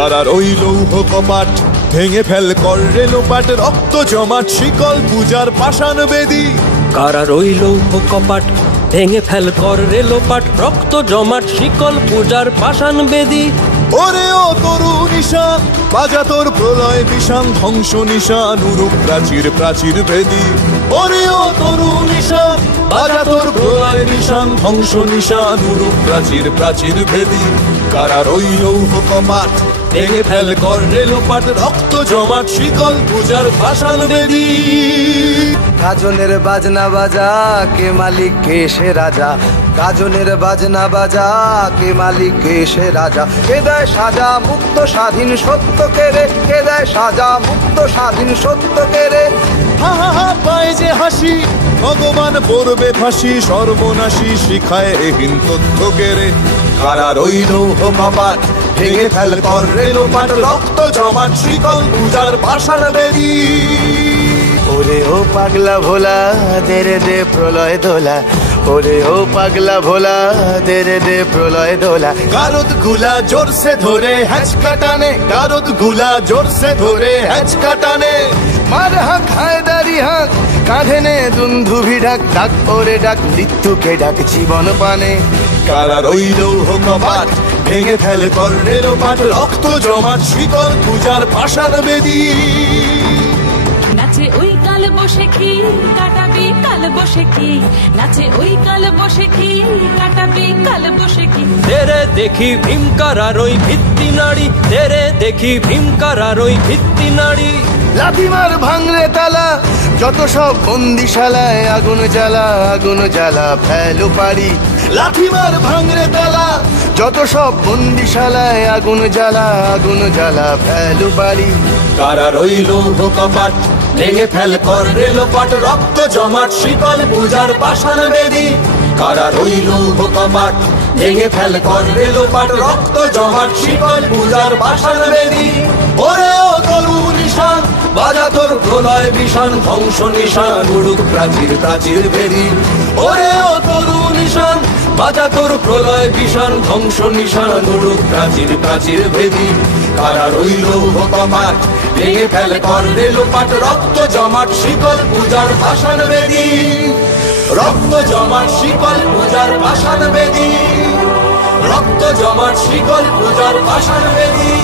কারার ওই লৌহ কপাট ভেঙে ফেল কর রেলোপাট, রক্ত জমাট শিকল পূজার পাষাণ বেদী। কারার ওই লৌহ কপাট ভেঙে ফেল কর রেলোপাট, রক্ত জমাট শিকল পূজার পাষাণ বেদী। ওরে ও তরু নিশান বাজা তোর প্রলয় বিষান, ধ্বংস নিশান উরুপ প্রাচীর প্রাচীর ভেদী। ওরে ও তরু নিশান বাজা তোর প্রলয় নিশান, ধ্বংস নিশান উরুপ প্রাচীর প্রাচীর ভেদী। কারার ওই লৌহ কপাট ভেঙে ফেল কর রেলোপাট, রক্ত জমাট শিকল পূজার পাষাণ বেদী। গাজনের বাজনা বাজা কে মালিক কে সে রাজা, গাজনের বাজনা বাজা কে মালিক কে সে রাজা। কে দেয় সাজা মুক্ত স্বাধীন সত্য কেড়ে, কে দেয় সাজা মুক্ত স্বাধীন সত্য কেড়ে। হা হা হা পায় যে হাসি ভগবান পড়বে ফাঁসি, সর্বনাশী শিখায় এহীন তথ্য কেড়ে। কারার ওই লৌহ কপাট ভেঙে ফেল কর রেলোপাট, রক্ত জমাট শিকল পূজার পাষাণ বেদী। ওরে ও পাগলা ভোলা তেরে দে প্রলয় দোলা, ওরে ও পাগলা ভোলা তেরে দে প্রলয় দোলা। গারদ গুলা জোরসে ধরে হ্যাচকা টানে, গারদ গুলা জোরসে ধরে হ্যাচকা টানে। মার হাক হায়দারি হাক কাঁধে নে দুন্ধুভি ডাক, ডাক ওরে ডাক মৃত্যুকে ডাক জীবন পানে। কারার ওই লৌহ কপাট ভেঙে ফেল কর রেলোপাট, রক্ত জমাট শিকল পূজার পাষাণ বেদী। নাচে ওই কাল বসে কি কাটাবি কাল বসে কি, নাচে ওই কাল বসে কি কাটাবি কাল বসে কি। তেরে দেখি ভীমকারার ওই ভিত্তি নাড়ি, তেরে দেখি ভীমকারার ওই ভিত্তি নাড়ি। লাথিমার ভাঙরে তালা যত সব বন্দিশালায়, আগুন জ্বালা আগুন জ্বালা ফেলো পারি। লাথিমার ভাঙরে তালা যত সব বন্দিশালায়, আগুন জ্বালা আগুন জ্বালা ফেলো পারি। কারার ওই লৌহ কপাট ভেঙে ফেল কর রেলোপাট, রক্ত জমাট শিকল পূজার পাষাণ বেদী। কারার ওই লৌহ কপাট ভেঙে ফেল কর রেলোপাট, রক্ত জমাট শিকল পূজার পাষাণ বেদী। ওরে ও তরু নিশান বাজা তোর প্রলয় বিষান, ধ্বংস নিশান উড়ুক প্রাচীর প্রাচীর ভেদী। ওরে ও তরু নিশান বাজা তোর প্রলয় বিষান, ধ্বংস নিশান উড়ুক প্রাচীর প্রাচীর ভেদী। কারার ওই লৌহ কপাট ভেঙে ফেল কর রেলোপাট, রক্ত জমাট শিকল পূজার পাষাণ বেদী। রক্ত জমাট শিকল পূজার পাষাণ বেদী, রক্ত জমাট শিকল পূজার পাষাণ বেদী।